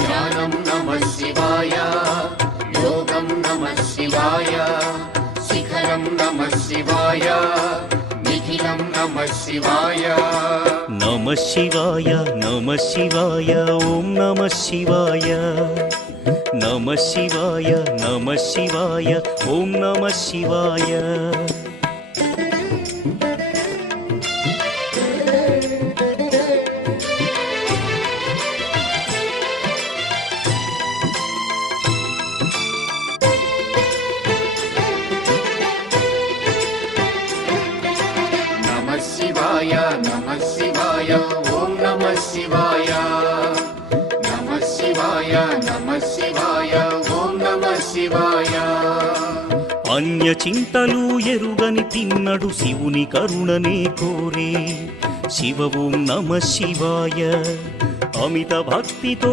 ధ్యానం నమః శివాయ, యోగం నమః శివాయ, శిఖరం నమః శివాయ, నిఖిలం నమః శివాయ. నమః శివాయ నమః శివాయ ఓం నమః శివాయ. నమః శివాయ నమః శివాయ ఓం నమః శివాయ. నమః శివాయ నమః శివాయ ఓం నమః శివాయ. నమః శివాయ నమః శివాయ ఓం నమః శివాయ. అన్య చింతలు ఎరుగని తిన్నడు శివుని కరుణనే కోరే. శివ ఓం నమః శివాయ. అమిత భక్తితో